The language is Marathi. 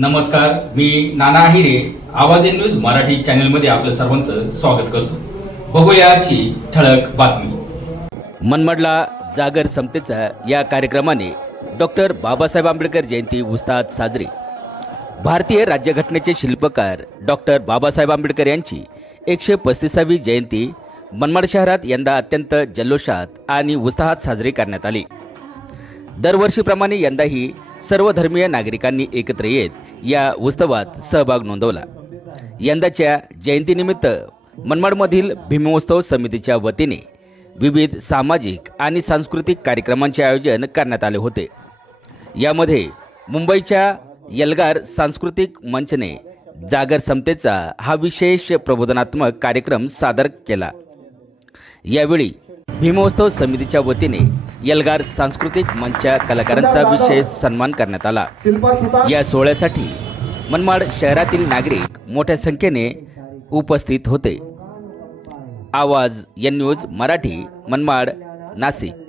नमस्कार, मी नाना आहिरे. आवाज इन न्यूज मराठी चॅनलमध्ये आपलं सर्वांचं स्वागत करतो. बघूया आजची ठळक बातमी. मनमाडला जागर समतेचा या कार्यक्रमाने डॉक्टर बाबासाहेब आंबेडकर जयंती उत्साहात साजरी. भारतीय राज्यघटनेचे शिल्पकार डॉक्टर बाबासाहेब आंबेडकर यांची 135वी जयंती मनमाड शहरात यंदा अत्यंत जल्लोषात आणि उत्साहात साजरी करण्यात आली. दरवर्षीप्रमाणे यंदाही सर्व धर्मीय नागरिकांनी एकत्र येत या उत्सवात सहभाग नोंदवला. यंदाच्या जयंतीनिमित्त मनमाडमधील भीमोत्सव समितीच्या वतीने विविध सामाजिक आणि सांस्कृतिक कार्यक्रमांचे आयोजन करण्यात आले होते. यामध्ये मुंबईच्या यलगार सांस्कृतिक मंचने जागर समतेचा हा विशेष प्रबोधनात्मक कार्यक्रम सादर केला. यावेळी भीमोत्सव समितीच्या वतीने यलगार सांस्कृतिक मंचच्या कलाकारांचा विशेष सन्मान करण्यात आला. या सोहळ्यासाठी मनमाड शहरातील नागरिक मोठ्या संख्येने उपस्थित होते. आवाज एन न्यूज मराठी, मनमाड, नाशिक.